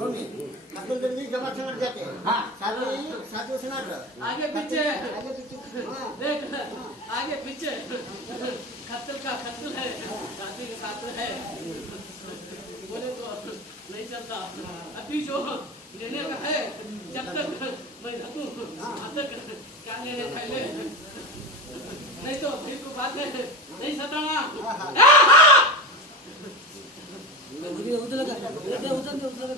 अब्दुल जल्दी जमा समझ जाते हाँ साधु सुना आगे पीछे देख आगे पीछे खत्तल का खत्तल है साथी के साथ है बोले तो नहीं चलता अभी जो लेने का है जब तक मैं रखूं तब तक क्या लेने पहले नहीं तो फिर को बात है नहीं सताना उधर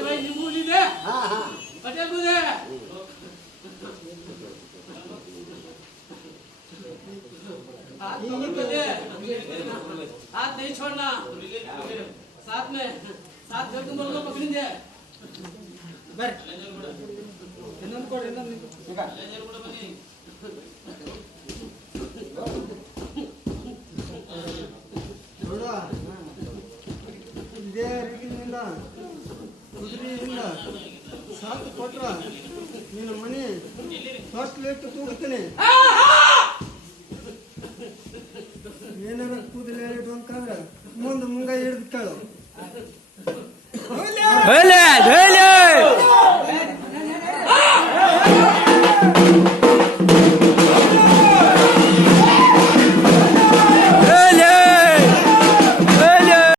भाई नींबू ली दे पटेल को दे हाथ दे हाथ नहीं छोड़ना साथ में साथ जब तुम लोग पकड़ी दे बर इन्होंने कोड इन्होंने देखा थोड़ा इधर रिकिंद ಕುದುರೆಯಿಂದ ಸಾಕು ಕೊಟ್ರ ನಿನ್ನ ಮನೆ ಫಸ್ಟ್ ಲೇಟ್ ತೂಗುತ್ತೇನೆ